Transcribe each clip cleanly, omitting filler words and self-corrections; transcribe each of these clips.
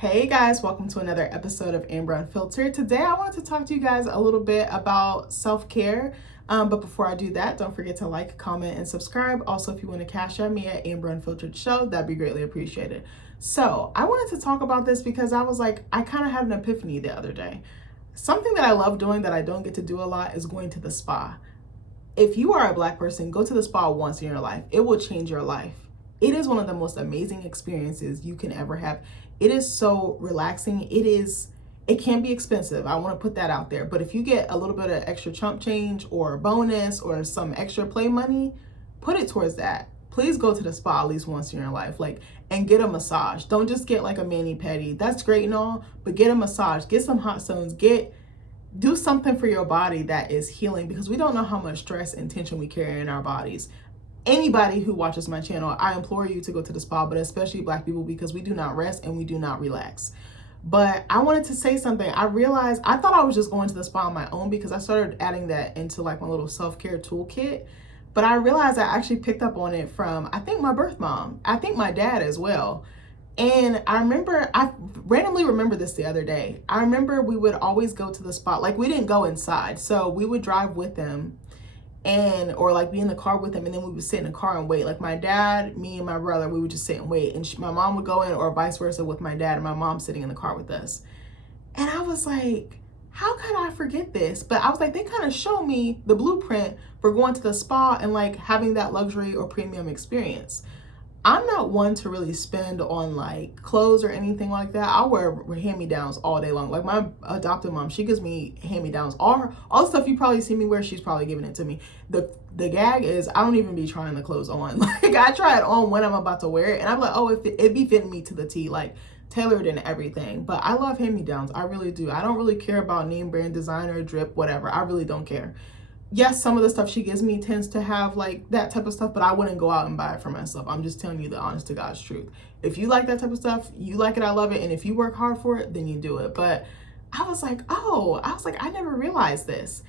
Hey guys, welcome to another episode of Amber Unfiltered. Today I wanted to talk to you guys a little bit about self-care. But before I do that, don't forget to like, comment, and subscribe. Also, if you want to cash at me at AmberUnfilteredShow, that'd be greatly appreciated. So I wanted to talk about this because I kind of had an epiphany the other day. Something that I love doing that I don't get to do a lot is going to the spa. If you are a Black person, go to the spa once in your life. It will change your life. It is one of the most amazing experiences you can ever have. It is so relaxing. It can be expensive. I want to put that out there. But if you get a little bit of extra chump change or a bonus or some extra play money, put it towards that. Please go to the spa at least once in your life, and get a massage. Don't just get like a mani-pedi. That's great and all, but get a massage, get some hot stones, do something for your body that is healing, because we don't know how much stress and tension we carry in our bodies. Anybody who watches my channel, I implore you to go to the spa, but especially Black people, because we do not rest and we do not relax. But I wanted to say something. I realized I thought I was just going to the spa on my own because I started adding that into like my little self-care toolkit. But I realized I actually picked up on it from, I think, my birth mom. I think my dad as well. And I randomly remember this the other day. I remember we would always go to the spa. Like, we didn't go inside. So we would drive with them or like be in the car with them, and then we would sit in the car and wait. Like my dad, me and my brother, we would just sit and wait, and my mom would go in, or vice versa, with my dad and my mom sitting in the car with us. And I was like, how could I forget this? But I was like, they kind of show me the blueprint for going to the spa and like having that luxury or premium experience. I'm not one to really spend on like clothes or anything like that. I wear hand-me-downs all day long. Like my adopted mom, she gives me hand-me-downs. All the stuff you probably see me wear, she's probably giving it to me. The gag is I don't even be trying the clothes on. Like, I try it on when I'm about to wear it, and I'm like, oh, it be fitting me to the T, like tailored and everything. But I love hand-me-downs. I really do. I don't really care about name brand, designer, drip, whatever. I really don't care. Yes, some of the stuff she gives me tends to have like that type of stuff, but I wouldn't go out and buy it for myself. I'm just telling you the honest to God's truth. If you like that type of stuff, you like it, I love it. And if you work hard for it, then you do it. But I was like, I never realized this.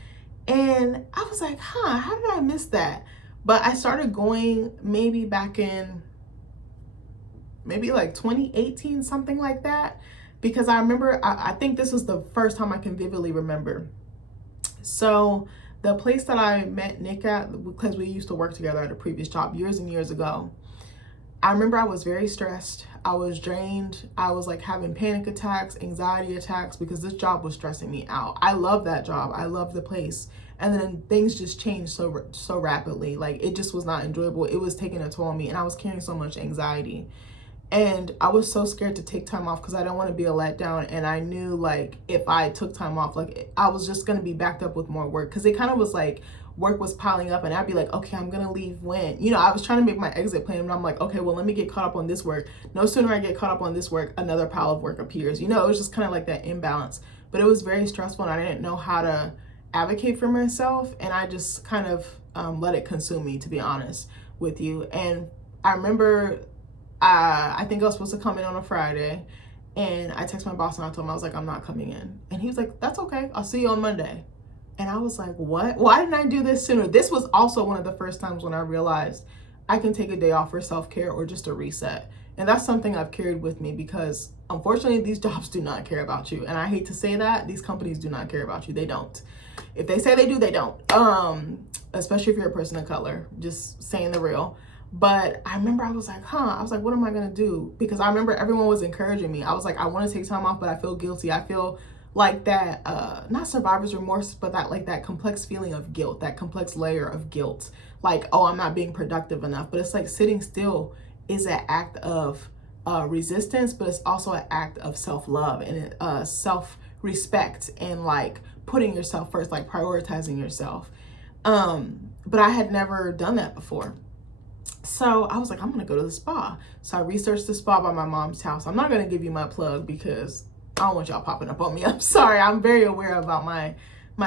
And I was like, how did I miss that? But I started going maybe back in like 2018, something like that. Because I remember, I think this was the first time I can vividly remember. So the place that I met Nick at, because we used to work together at a previous job years and years ago, I remember I was very stressed. I was drained. I was like having panic attacks, anxiety attacks, because this job was stressing me out. I love that job. I love the place. And then things just changed so rapidly. Like, it just was not enjoyable. It was taking a toll on me, and I was carrying so much anxiety. And I was so scared to take time off because I didn't want to be a letdown. And I knew, like, if I took time off, like, I was just going to be backed up with more work. Because it kind of was like work was piling up, and I'd be like, okay, I'm going to leave when? You know, I was trying to make my exit plan, and I'm like, okay, well, let me get caught up on this work. No sooner I get caught up on this work, another pile of work appears. You know, it was just kind of like that imbalance. But it was very stressful, and I didn't know how to advocate for myself. And I just kind of let it consume me, to be honest with you. And I remember I think I was supposed to come in on a Friday, and I texted my boss and I told him, I was like, I'm not coming in. And he was like, that's okay, I'll see you on Monday. And I was like, what? Why didn't I do this sooner? This was also one of the first times when I realized I can take a day off for self-care or just a reset. And that's something I've carried with me, because unfortunately these jobs do not care about you. And I hate to say that, these companies do not care about you. They don't. If they say they do, they don't. Especially if you're a person of color, just saying the real. But I remember I was like, what am I going to do? Because I remember everyone was encouraging me. I was like, I want to take time off, but I feel guilty. I feel like that, not survivor's remorse, but that complex feeling of guilt, that complex layer of guilt. Like, oh, I'm not being productive enough. But it's like sitting still is an act of resistance, but it's also an act of self-love and self-respect, and like putting yourself first, like prioritizing yourself. But I had never done that before. So I was like, I'm going to go to the spa. So I researched the spa by my mom's house. I'm not going to give you my plug because I don't want y'all popping up on me. I'm sorry. I'm very aware about my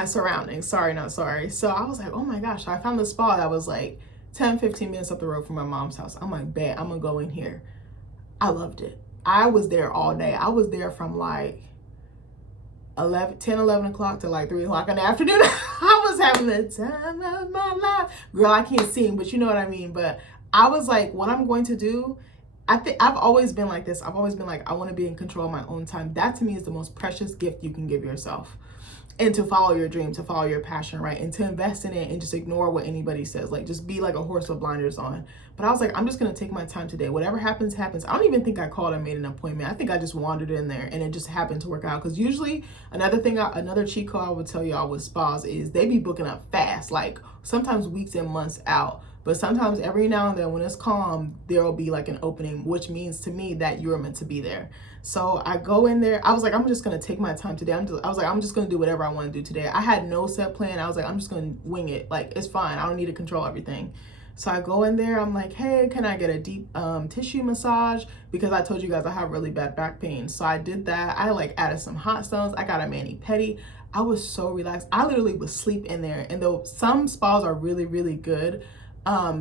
surroundings. Sorry, not sorry. So I was like, oh my gosh. So I found the spa that was like 10, 15 minutes up the road from my mom's house. I'm like, bet, I'm going to go in here. I loved it. I was there all day. I was there from like 11 o'clock to like 3 o'clock in the afternoon. I was having the time of my life. Girl, I can't sing, but you know what I mean. But I was like, what I'm going to do I think I've always been like this. I've always been like, I want to be in control of my own time. That to me is the most precious gift you can give yourself. And to follow your dream, to follow your passion, right? And to invest in it and just ignore what anybody says. Like, just be like a horse with blinders on. But I was like, I'm just going to take my time today. Whatever happens, happens. I don't even think I called and made an appointment. I think I just wandered in there and it just happened to work out. Because usually another cheat code I would tell y'all with spas is they be booking up fast, like sometimes weeks and months out. But sometimes every now and then when it's calm, there'll be like an opening, which means to me that you're meant to be there. So I go in there. I was like, I'm just going to take my time today. I'm just going to do whatever I want to do today. I had no set plan. I was like, I'm just going to wing it. Like, it's fine. I don't need to control everything. So I go in there. I'm like, hey, can I get a deep tissue massage? Because I told you guys I have really bad back pain. So I did that. I like added some hot stones. I got a mani-pedi. I was so relaxed. I literally would sleep in there. And though some spas are really, really good,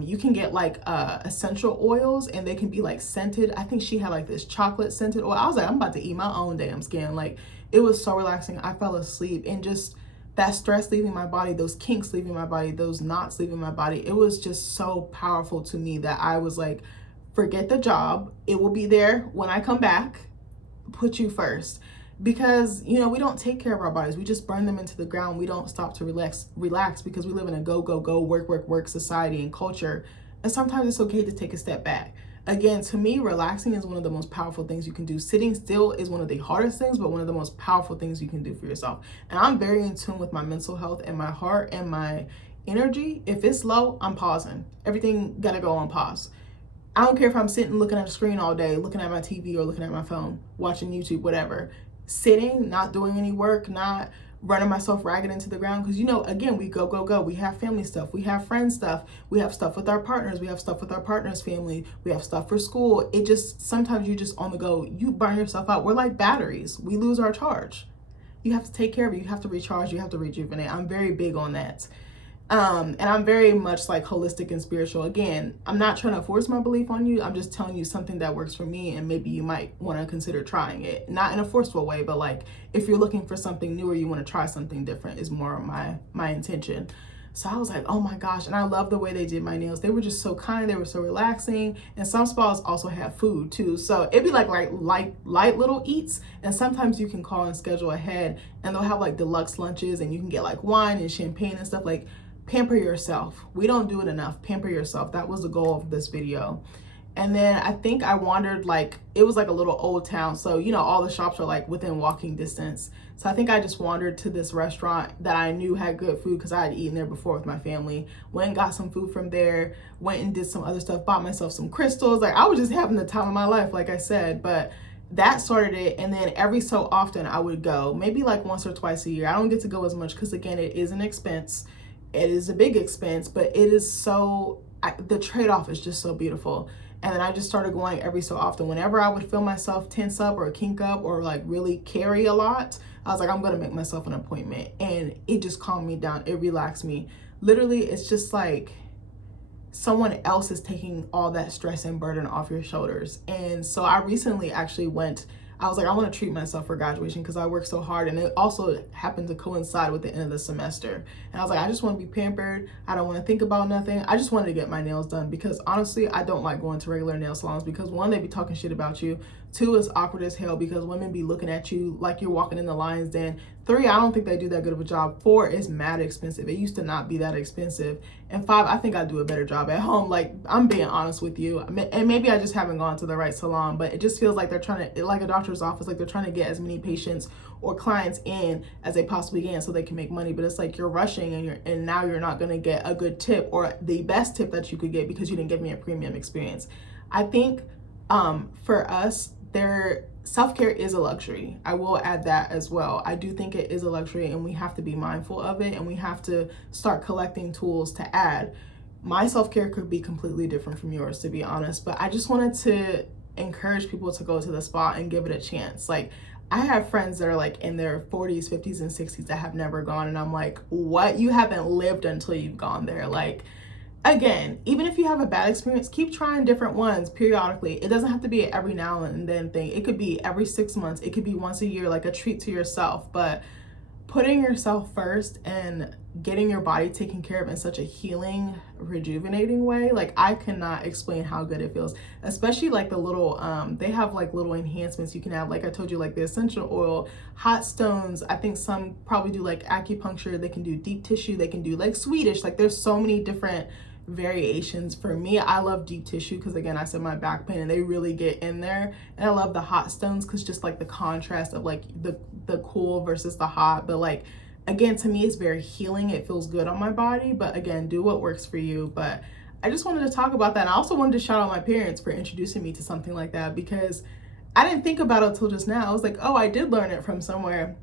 you can get like essential oils and they can be like scented. I think she had like this chocolate scented oil. I was like, I'm about to eat my own damn skin. Like, it was so relaxing. I fell asleep, and just that stress leaving my body, those kinks leaving my body, those knots leaving my body, it was just so powerful to me that I was like, forget the job. It will be there when I come back. Put you first. Because, you know, we don't take care of our bodies. We just burn them into the ground. We don't stop to relax because we live in a go, go, go, work, work, work society and culture. And sometimes it's okay to take a step back. Again, to me, relaxing is one of the most powerful things you can do. Sitting still is one of the hardest things, but one of the most powerful things you can do for yourself. And I'm very in tune with my mental health and my heart and my energy. If it's low, I'm pausing. Everything gotta go on pause. I don't care if I'm sitting looking at a screen all day, looking at my TV or looking at my phone, watching YouTube, whatever. Sitting, not doing any work, not running myself ragged into the ground. Because, you know, again, we go, go, go. We have family stuff. We have friend stuff. We have stuff with our partners. We have stuff with our partner's family. We have stuff for school. It just, sometimes you just on the go, you burn yourself out. We're like batteries. We lose our charge. You have to take care of it. You have to recharge. You have to rejuvenate. I'm very big on that. And I'm very much like holistic and spiritual. Again, I'm not trying to force my belief on you. I'm just telling you something that works for me, and maybe you might want to consider trying it. Not in a forceful way, but like if you're looking for something new or you want to try something different is more my intention. So I was like, oh my gosh. And I love the way they did my nails. They were just so kind. They were so relaxing. And some spas also have food too. So it'd be like light little eats. And sometimes you can call and schedule ahead, and they'll have like deluxe lunches, and you can get like wine and champagne and stuff. Like, pamper yourself. We don't do it enough. Pamper yourself. That was the goal of this video. And then I think I wandered, like, it was like a little old town. So, you know, all the shops are like within walking distance. So I think I just wandered to this restaurant that I knew had good food because I had eaten there before with my family. Went and got some food from there. Went and did some other stuff. Bought myself some crystals. Like, I was just having the time of my life, like I said. But that started it. And then every so often I would go, maybe like once or twice a year. I don't get to go as much because, again, it is an expense. It is a big expense, but it is so, the trade-off is just so beautiful. And then I just started going every so often. Whenever I would feel myself tense up or kink up or like really carry a lot, I was like, I'm gonna make myself an appointment. And it just calmed me down. It relaxed me. Literally, it's just like someone else is taking all that stress and burden off your shoulders. And so I recently actually I was like, I want to treat myself for graduation because I worked so hard, and it also happened to coincide with the end of the semester. And I was like, I just want to be pampered. I don't want to think about nothing. I just wanted to get my nails done because honestly, I don't like going to regular nail salons because one, they be talking shit about you. Two, it's awkward as hell because women be looking at you like you're walking in the lion's den. Three, I don't think they do that good of a job. Four, it's mad expensive. It used to not be that expensive. And five, I think I do a better job at home. Like, I'm being honest with you. And maybe I just haven't gone to the right salon, but it just feels like they're trying to, like a doctor's office, like they're trying to get as many patients or clients in as they possibly can so they can make money. But it's like you're rushing and now you're not going to get a good tip or the best tip that you could get because you didn't give me a premium experience. I think for us, self-care is a luxury. I will add that as well. I do think it is a luxury, and we have to be mindful of it, and we have to start collecting tools to add. My self-care could be completely different from yours, to be honest, but I just wanted to encourage people to go to the spa and give it a chance. Like, I have friends that are like in their 40s, 50s, and 60s that have never gone, and I'm like, what? You haven't lived until you've gone there. Like, again, even if you have a bad experience, keep trying different ones periodically. It doesn't have to be an every now and then thing. It could be every 6 months. It could be once a year, like a treat to yourself. But putting yourself first and getting your body taken care of in such a healing, rejuvenating way. Like, I cannot explain how good it feels, especially like the little they have like little enhancements you can have, like I told you, like the essential oil, hot stones. I think some probably do like acupuncture, they can do deep tissue, they can do like Swedish. Like, there's so many different variations. For me, I love deep tissue because, again, I said my back pain and they really get in there. And I love the hot stones because just like the contrast of like the cool versus the hot. But like, again, to me, it's very healing. It feels good on my body. But again, do what works for you. But I just wanted to talk about that. And I also wanted to shout out my parents for introducing me to something like that, because I didn't think about it until just now. I was like, oh, I did learn it from somewhere.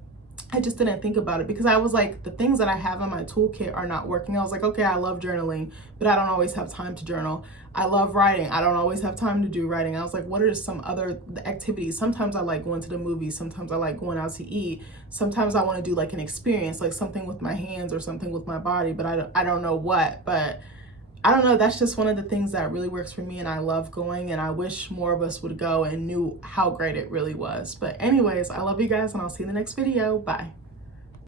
I just didn't think about it because I was like, the things that I have in my toolkit are not working. I was like, okay, I love journaling, but I don't always have time to journal. I love writing. I don't always have time to do writing. I was like, what are some other activities? Sometimes I like going to the movies. Sometimes I like going out to eat. Sometimes I want to do like an experience, like something with my hands or something with my body, but I don't know what. But I don't know, that's just one of the things that really works for me, and I love going, and I wish more of us would go and knew how great it really was. But anyways, I love you guys, and I'll see you in the next video. Bye.